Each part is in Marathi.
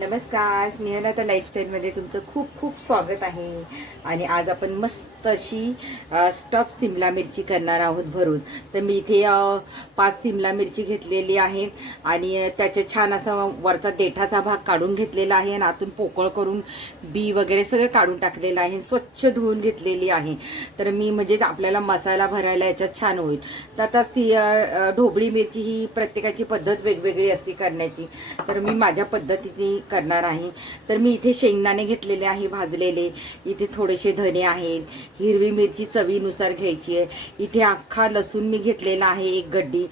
नमस्कार स्नेहलता लाईफस्टाईलमध्ये तुमचं खूप खूप स्वागत आहे. आणि आज आपण मस्त अशी स्टफ सिमला मिरची करणार आहोत भरून. तर मी इथे पाच सिमला मिरची घेतलेली आहे आणि त्याचे छान असं वरचा देठाचा भाग काढून घेतलेला आहे आणि आतून पोकळ करून बी वगैरे सगळं काढून टाकलेलं आहे स्वच्छ धुवून घेतलेली आहे. तर मी म्हणजे आपल्याला मसाला भरायला याच्यात छान होईल. तर आता सी ढोबळी मिरची ही प्रत्येकाची पद्धत वेगवेगळी असते करण्याची. तर मी माझ्या पद्धतीची करणार आहे. तर मी इथे शेंगदाणे घेतलेले आहे भाजलेले. इथे थोडेसे धने आहेत. हिरवी मिरची चवीनुसार घ्यायची आहे. इथे अख्खा लसूण मी घेतलेला आहे एक गड्डी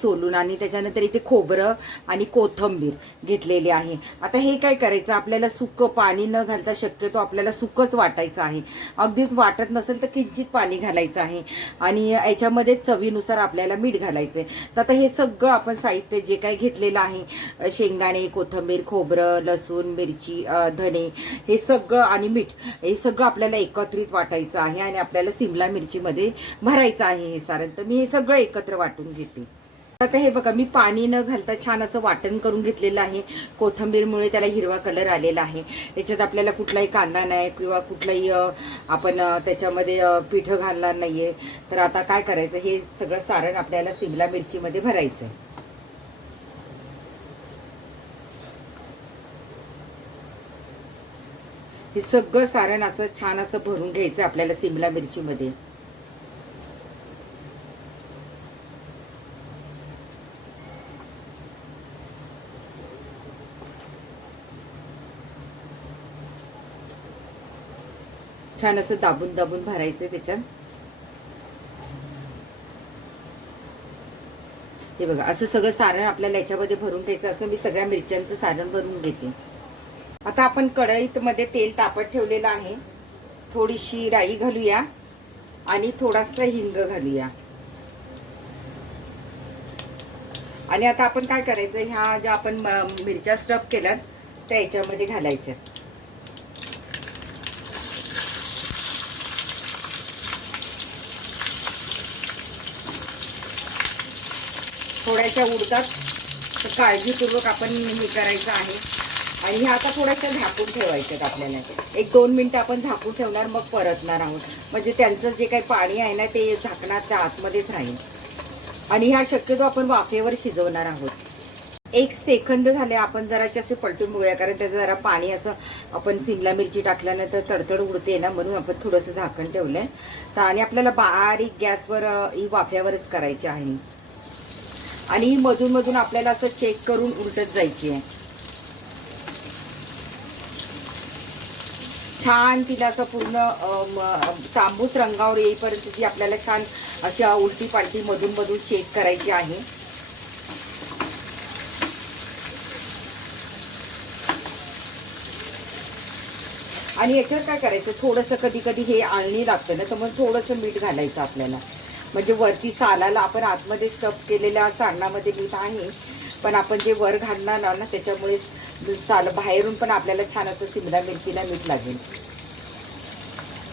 सोलून. आणि त्याच्यानंतर इथे खोबरं आणि कोथंबीर घेतलेली आहे. आता हे काय करायचं? आपल्याला सुकं पाणी न घालता शक्यतो आपल्याला सुकंच वाटायचं आहे. अगदीच वाटत नसेल तर किंचित पाणी घालायचं आहे. आणि याच्यामध्ये चवीनुसार आपल्याला मीठ घालायचं आहे तर आता हे सगळं आपण साहित्य जे काही घेतलेलं आहे शेंगदाणे कोथंबीर खोबरं लसूण मिरची धने हे सगळं आणि मीठ हे सगळं आपल्याला एकत्रित वाटायचं आहे आणि आपल्याला सिमला मिरचीमध्ये भरायचं आहे हे सारण. तर मी हे सगळं एकत्र वाटून घेते. आता हे बघा मी पाणी न घालता छान असं वाटण करून घेतलेलं आहे. कोथंबीरमुळे त्याला हिरवा कलर आलेला आहे. त्याच्यात आपल्याला कुठलाही कांदा नाही किंवा कुठलाही आपण त्याच्यामध्ये पीठ पिठं घालणार नाहीये. तर आता काय करायचं? हे सगळं सारण आपल्याला सिमला मिरचीमध्ये भरायचं आहे हे सगळं सारण असं छान असं भरून घ्यायचं आपल्याला सिमला मिरचीमध्ये. छान असं दाबून दाबून भरायचं त्याच्यात. हे बघा असं सगळं सारण आपल्याला याच्यामध्ये भरून घ्यायचं असं मी सगळ्या मिरच्यांचं सारण भरून घेते. आता आपण कढईत मध्ये तेल तापत ठेवलेलं आहे. थोडीशी राई घालूया आणि थोडासा हिंग घालूया. आणि आता आपण काय करायचं? ह्या ज्या आपण म- मिरच्या स्टफ केल्यात त्या याच्यामध्ये घालायच्या. थोड्याशा उडतात. काळजीपूर्वक आपण हे करायचं आहे. आणि ह्या आता थोड्याशा झाकून ठेवायच्यात आपल्याला एक दोन मिनटं आपण झाकून ठेवणार मग परतणार आहोत. म्हणजे त्यांचं जे काही पाणी आहे ना ते झाकणाच्या आतमध्येच राहील. आणि ह्या शक्यतो आपण वाफेवर शिजवणार आहोत. एक सेकंद झाले आपण जराशे असे पलटून बघूया कारण त्याचं जरा पाणी असं आपण सिमला मिरची टाकल्यानंतर तडतड उडते ना म्हणून आपण थोडंसं झाकण ठेवलं आहे तर आणि आपल्याला बारीक गॅसवर ही वाफ्यावरच करायची आहे. आणि ही मधून मधून आपल्याला असं चेक करून उलटत जायची आहे. छान तिला असं पूर्ण तांबूस रंगावर येईपर्यंत ती आपल्याला छान अशा उलटी पालटी मधून मधून चेक करायची आहे. आणि याच्यावर काय करायचं थोडंसं कधी कधी हे आळणी लागतं ना तर मग थोडंसं मीठ घालायचं आपल्याला. म्हणजे वरती सालाला आपण आतमध्ये स्टफ केलेल्या सारणामध्ये मीठ आहे पण आपण जे वर घालणार ना त्याच्यामुळे साल बाहेरून पण आपल्याला छान असं शिमला मिरचीला मीठ लागेल.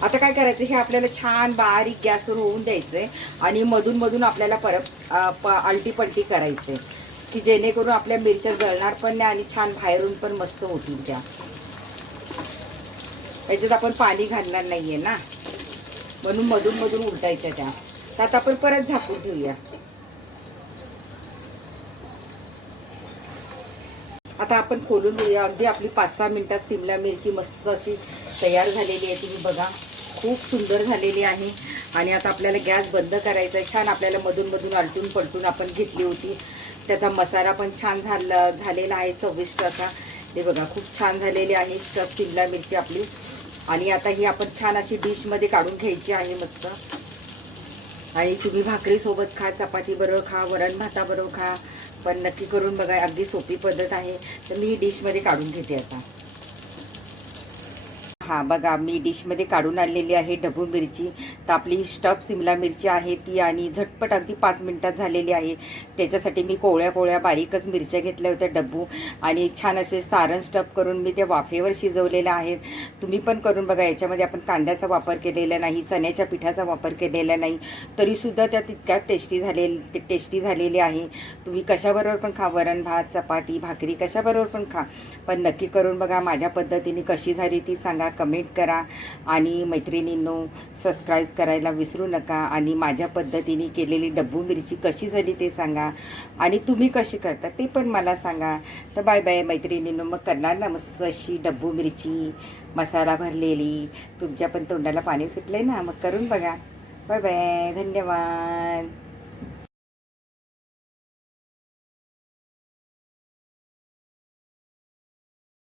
आता काय करायचं हे आपल्याला छान बारीक गॅसवर होऊन द्यायचं आहे आणि मधून मधून आपल्याला परत प- आलटी पलटी करायचंय. की जेणेकरून आपल्या मिरच्या जळणार पण नाही आणि छान बाहेरून पण मस्त होतील त्या. याच्यात आपण पाणी घालणार नाहीये ना. म्हणून मधून मधून उलटायच्या त्या. आता आपण परत झाकून ठेवूया. आता आपण खोलून घेऊया. अगदी आपली पाच सहा मिनटात सिमला मिरची मस्त अशी तयार झालेली आहे. तुम्ही बघा खूप सुंदर झालेली आहे. आणि आता आपल्याला गॅस बंद करायचा आहे. छान आपल्याला मधून मधून आलटून पलटून आपण घेतली होती. त्याचा मसाला पण छान झाला झालेला आहे चविष्ट असा. हे बघा खूप छान झालेली आहे स्टफ सिमला मिरची आपली. आणि आता ही आपण छान अशी डिशमध्ये काढून घ्यायची आहे मस्त. आणि तुम्ही भाकरीसोबत खा चपाती बरोबर खा वरण भाताबरोबर खा. पण नक्की करून बघा अगदी सोपी पद्धत आहे. तर मी ही डिशमध्ये काढून घेते आता. हा बघा मी डिशमध्ये काढून आणलेली आहे ढबू मिरची. तर आपली स्टफ सिमला मिरची आहे ती आणि झटपट अगदी पाच मिनटात झालेली आहे. त्याच्यासाठी मी कोवळ्या कोवळ्या बारीकच मिरच्या घेतल्या होत्या डब्बू आणि छान असे सारण स्टफ करून मी ते वाफेवर शिजवलेलं आहे. तुम्ही पण करून बघा याच्यामध्ये आपण कांद्याचा वापर केलेला नाही चण्याच्या पिठाचा वापर केलेला नाही. तरीसुद्धा त्या तितक्या टेस्टी झालेली ते टेस्टी झालेली आहे. तुम्ही कशाबरोबर पण खा वरण भात चपाती भाकरी कशाबरोबर पण खा. पण नक्की करून बघा माझ्या पद्धतीने कशी झाली ती सांगा कमेंट करा. आणि मैत्रिणींनो सबस्क्राईब करायला विसरू नका आणि माझ्या पद्धतीने केलेली डब्बू मिरची कशी झाली ते सांगा. आणि तुम्ही कशी करता ते पण मला सांगा. तर बाय बाय मैत्रिणीनं मग करणार ना मस्त अशी डब्बू मिरची मसाला भरलेली. तुमच्या पण तोंडाला पाणी सुटलं आहे ना मग करून बघा. बाय बाय धन्यवाद.